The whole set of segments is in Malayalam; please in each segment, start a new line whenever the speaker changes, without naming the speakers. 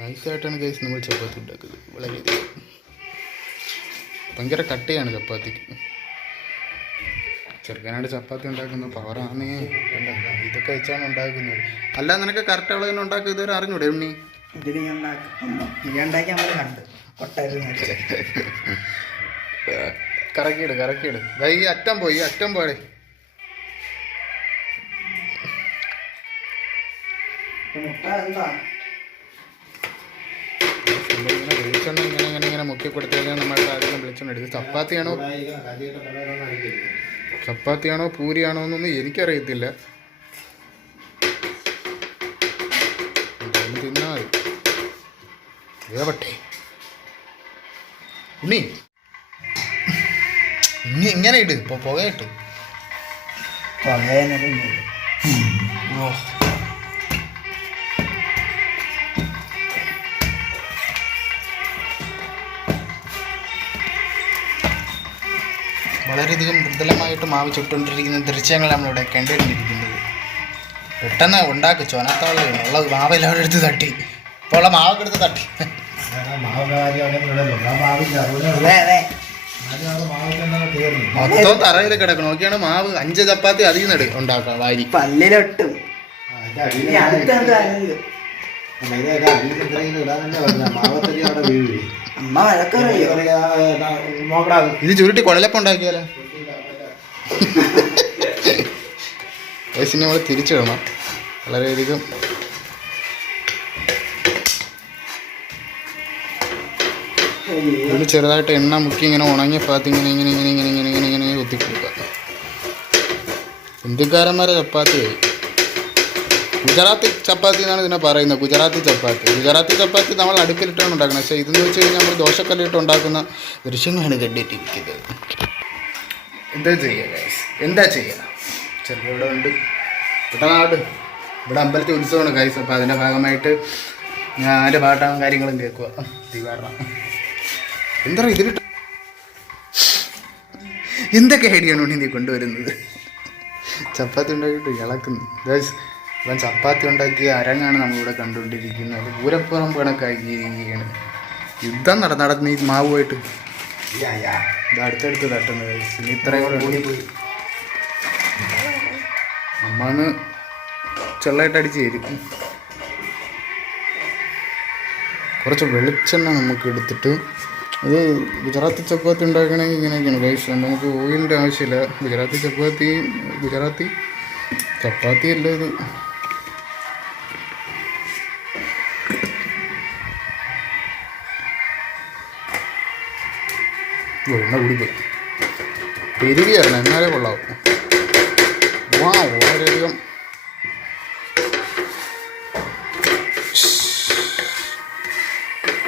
നൈസായിട്ടാണ് ഗൈസ് നമ്മൾ ചപ്പാത്തി ഉണ്ടാക്കുന്നത്. വളരെയധികം ഭയങ്കര കട്ടിയാണ് ചപ്പാത്തിക്ക്. ചെറുക്കനായിട്ട് ചപ്പാത്തി ഉണ്ടാക്കുന്ന പവറാണ് ഇതൊക്കെ വെച്ചാണ് ഉണ്ടാക്കുന്നത്. അല്ല നിനക്ക് കറക്റ്റ് അളവിന് ഉണ്ടാക്കുക ഇതുവരെ അറിഞ്ഞൂടെ ഉണ്ണി?
ഇതിന് ഞാൻ ഉണ്ടാക്കി. നമ്മൾ കണ്ട്.
കറക്കിയിട് കറക്കിയിട്. ഈ അറ്റം പോയി അറ്റം പോയി
മുട്ട എന്താ?
നമ്മളിങ്ങനെ വെളിച്ചെണ്ണ ഇങ്ങനെ ഇങ്ങനെ ഇങ്ങനെ മുക്കി കൊടുത്തു കഴിഞ്ഞാൽ നമ്മളുടെ ആദ്യം വെളിച്ചെണ്ണ എടുക്കും ചപ്പാത്തിയാണോ? ചപ്പാത്തിയാണോ? പൂരിയാണോ എന്നൊന്നും എനിക്കറിയത്തില്ല. എന്തായാലും തിന്നാ മതി വേവട്ടെ. ഉണ്ണി. ഇനി ഇങ്ങനെ ഇട്. ഇപ്പൊ പുകയിട്ട്
പകയനൊന്നും
വളരെയധികം ദുർബലമായിട്ട് മാവ് ചുട്ടുകൊണ്ടിരിക്കുന്ന ദൃശ്യങ്ങൾ നമ്മളിവിടെ കണ്ടുകൊണ്ടിരിക്കുന്നത്. പെട്ടെന്ന് ഉണ്ടാക്കി ചോനത്തോളം ഉള്ളത് മാവ് എല്ലാവരും എടുത്ത് തട്ടി. ഇപ്പോൾ ഉള്ള മാവൊക്കെ എടുത്ത് തട്ടി. മൊത്തം തറയിൽ കിടക്കണം നോക്കിയാണ് മാവ് അഞ്ച് ചപ്പാത്തി അതിൽ നിന്ന് ഉണ്ടാക്കാം വാരി.
പല്ലിലൊട്ടും. ഇനി അടുത്തെന്താ അമ്മ വഴക്കറിയോ
ഇത് ചുരുട്ടി കുഴലപ്പം ഉണ്ടാക്കിയാലോ? വയസ്സിനെ നമ്മൾ തിരിച്ചിടണം. വളരെയധികം. ഇതിൽ ചെറുതായിട്ട് എണ്ണ മുക്കി ഇങ്ങനെ ഉണങ്ങിയ ഭാഗത്ത് ഇങ്ങനെ ഇങ്ങനെ ഇങ്ങനെ ഇങ്ങനെ ഇങ്ങനെ ഇങ്ങനെ ഇങ്ങനെ കുത്തി കൊടുക്കുക. ഹിന്ദിക്കാരന്മാരെ ചപ്പാത്തി ആയി ഗുജറാത്തി ചപ്പാത്തി എന്നാണ് ഇതിനെ പറയുന്നത്. ഗുജറാത്തി ചപ്പാത്തി. ഗുജറാത്തി ചപ്പാത്തി നമ്മൾ അടുപ്പിലിട്ടാണ് ഉണ്ടാക്കുന്നത്. പക്ഷേ ഇതെന്ന് വെച്ച് കഴിഞ്ഞാൽ നമ്മൾ ദോശക്കല്ലിട്ട് ഉണ്ടാക്കുന്ന ദൃശ്യങ്ങളാണ് കണ്ടിട്ടിരിക്കുന്നത് എന്താ ചെയ്യുക? എന്താ ചെയ്യുക? ചെറിയ ഇവിടെ ഉണ്ട്. ഇവിടെ നാട് ഇവിടെ അമ്പലത്തിൽ ഉത്സവമാണ് കൈസ് അപ്പോൾ അതിന്റെ ഭാഗമായിട്ട് ഞാൻ അതിന്റെ പാട്ടാണ് കാര്യങ്ങളും കേൾക്കുക. ദിവാരണം എന്താ ഇതിലിട്ട് എന്തൊക്കെ ഐഡിയാണ് ഉണ്ണി നീ കൊണ്ടുവരുന്നത്? ചപ്പാത്തി ഉണ്ടാക്കിയിട്ട് ഇളക്കുന്നു. ഇവൻ ചപ്പാത്തി ഉണ്ടാക്കിയ അരങ്ങാണ് നമ്മളിവിടെ കണ്ടുകൊണ്ടിരിക്കുന്നത്. പൂരപ്പുറം കണക്കാക്കിയിരിക്കുകയാണ് യുദ്ധം നട നടന്ന് ഈ മാവുമായിട്ട്. ഇത് അടുത്തടുത്ത് തട്ടുന്നത്. ഇനി ഇത്രയും കൂടെ പോയി അമ്മ ഒന്ന് ചെള്ളായിട്ട് അടിച്ച് തരും കുറച്ച് വെളിച്ചെണ്ണ നമുക്ക് എടുത്തിട്ട് അത് ഗുജറാത്തി ചപ്പാത്തി ഉണ്ടാക്കണമെങ്കിൽ ഇങ്ങനെയൊക്കെയാണ്. ഗൈസ് നമുക്ക് ഓയിലിന്റെ ആവശ്യമില്ല. ഗുജറാത്തി ചപ്പാത്തി ഗുജറാത്തി ചപ്പാത്തി അല്ല ഇത്. എണ്ണ കൂടിപ്പോയി പെരുകയാണ് എന്നാലേ കൊള്ളാവും. വാ വളരെയധികം.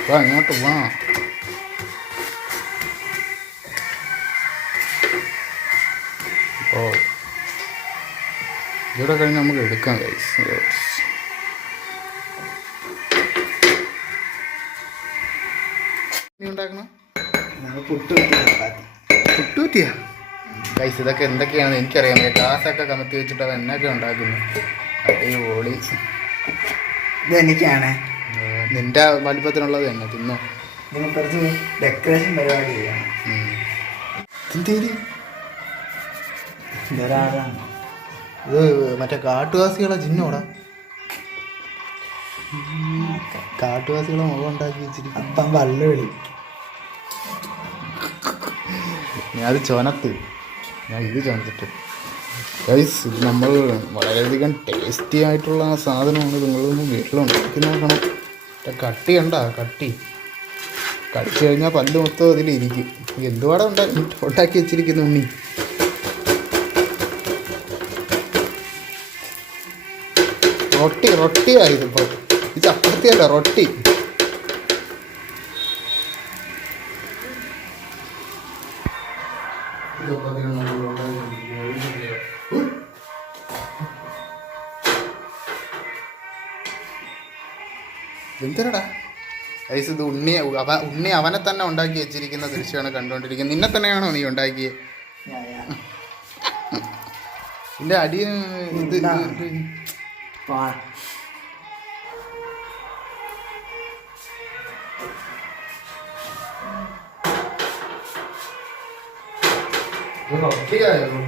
വാ ഇങ്ങോട്ട് വാ. ഓ. ഇവിടെ കഴിഞ്ഞ് നമുക്ക് എടുക്കാം ഗൈസ് ഉണ്ടാക്കണം?
പുട്ട്
ഗൈസ് ഇതൊക്കെ എന്തൊക്കെയാണെന്ന് എനിക്കറിയാം ഗ്ലാസ്സൊക്കെ കമത്തി വെച്ചിട്ട് അവൻ എന്നൊക്കെ ഉണ്ടാക്കുന്നു. അടിപൊളി.
ഇത് എനിക്കാണ്
നിന്റെ വലിപ്പത്തിനുള്ളത് തന്നെ തിന്നോ.
കുറച്ച് ഡെക്കറേഷൻ പരിപാടി ചെയ്യണം
ഇത് മറ്റേ കാട്ടുവാസികളെ ചിഹ്നോടാ കാട്ടുവാസികളെ മുഖം ഉണ്ടാക്കി വെച്ചിരിക്കും
അപ്പം വള്ളുവിളി.
ഞാൻ അത് ഞാൻ ഇത് ചുവന്നിട്ട് ഗൈസ് ഇത് നമ്മൾ വളരെയധികം ടേസ്റ്റി ആയിട്ടുള്ള സാധനമാണ്. നിങ്ങളൊന്ന് വീട്ടിലുണ്ടാക്കി നോക്കണം. കട്ടി ഉണ്ടാ കട്ടി. കടിച്ചു കഴിഞ്ഞാൽ പല്ല് മൊത്തം അതിലിരിക്കും. എന്തുപാടെ ഉണ്ടാക്കി ഉണ്ടാക്കി വെച്ചിരിക്കുന്നു ഉണ്ണി. റൊട്ടി റൊട്ടിയായിരുന്നു ഇത് ചപ്പാത്തിയല്ല റൊട്ടി. എന്തിനടാ? ഐസ് ഇത് ഉണ്ണി അവ ഉണ്ണി അവനെ തന്നെ ഉണ്ടാക്കി വെച്ചിരിക്കുന്ന ദൃശ്യമാണ് കണ്ടുകൊണ്ടിരിക്കുന്നത്. നിന്നെ തന്നെയാണോ നീ ഉണ്ടാക്കിയത്
എന്റെ.
നിന്റെ അടിയിൽ ഇത് റൊട്ടി കഴിക്കണം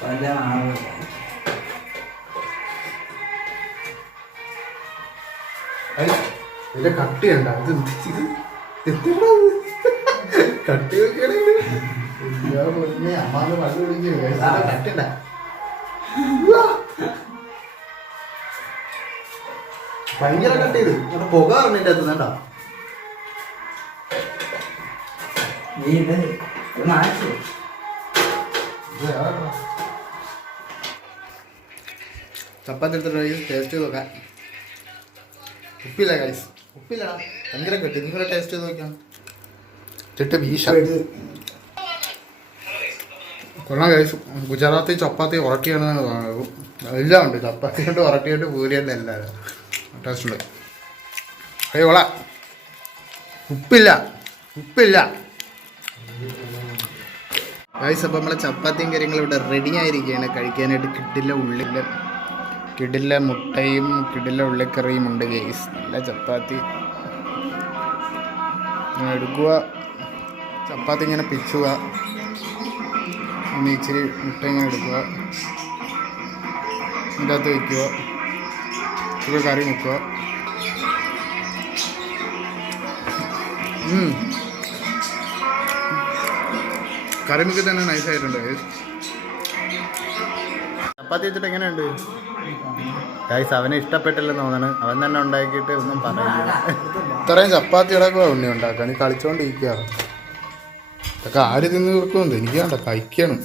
വല്ല മാവ്
ഇതിന്റെ കട്ടിയുണ്ട ഇത് ഇത് എന്തിനാ ഇത്? വെക്കണേ. അമ്മാന്ന് കട്ടിണ്ട ഭയങ്കര കട്ടി ഇത് അവിടെ പുക പറഞ്ഞിട്ട് അത് വേണ്ട
നീ ഇത് മാറ്റി.
ചപ്പാത്തി എടുത്തിട്ട് ടേസ്റ്റ് ചെയ്ത് നോക്കാം. ഉപ്പില്ല കൈസ് ഉപ്പില്ല ഭയങ്കര കെട്ടി. നിങ്ങളെ ടേസ്റ്റ് ചെയ്ത് നോക്കാം ചിട്ട് വീശ. കൊള്ളാം കഴിച്ചു ഗുജറാത്തി ചപ്പാത്തി ഉറട്ടിയാണ് എല്ലാം ഉണ്ട്. ചപ്പാത്തി കൊണ്ട് ഉറട്ടിയിട്ട് പൂരിയുണ്ട് എല്ലാവരും ടേസ്റ്റ് ഉണ്ട്. അയ്യോ കൊള്ളാം ഉപ്പില്ല. ഉപ്പില്ല. ഗൈസ് അപ്പോൾ നമ്മളെ ചപ്പാത്തിയും കാര്യങ്ങളും ഇവിടെ റെഡി ആയിരിക്കുകയാണ്. കഴിക്കാനായിട്ട് കിട്ടില്ല ഉള്ളിൽ കിടില്ല മുട്ടയും കിടില്ല ഉള്ളിക്കറിയും ഉണ്ട് ഗൈസ് നല്ല ചപ്പാത്തി. എടുക്കുക ചപ്പാത്തി ഇങ്ങനെ പിച്ചുക. ഇനി ഇച്ചിരി മുട്ട ഇങ്ങനെ എടുക്കുക. ഇതിന്റെ അകത്ത് വയ്ക്കുക. ഇച്ചിരി കറി മുക്കുക. കറി മുക്കി തന്നെ നൈസായിട്ടുണ്ട്. ചപ്പാത്തി വെച്ചിട്ട് എങ്ങനെയുണ്ട്? ഗൈസ് അവനെ ഇഷ്ടപ്പെട്ടില്ലെന്ന് തോന്നണ്. അവൻ തന്നെ ഉണ്ടാക്കിയിട്ട് ഒന്നും പറയുന്നില്ല ഇത്രയും ചപ്പാത്തി ഇടക്കുക ഉണ്ണി ഉണ്ടാക്കാൻ. നീ കളിച്ചോണ്ടിരിക്കുക. ഇതൊക്കെ ആര് തിന്ന് തീർക്കുന്നുണ്ട്? എനിക്ക് വേണ്ട കഴിക്കണം.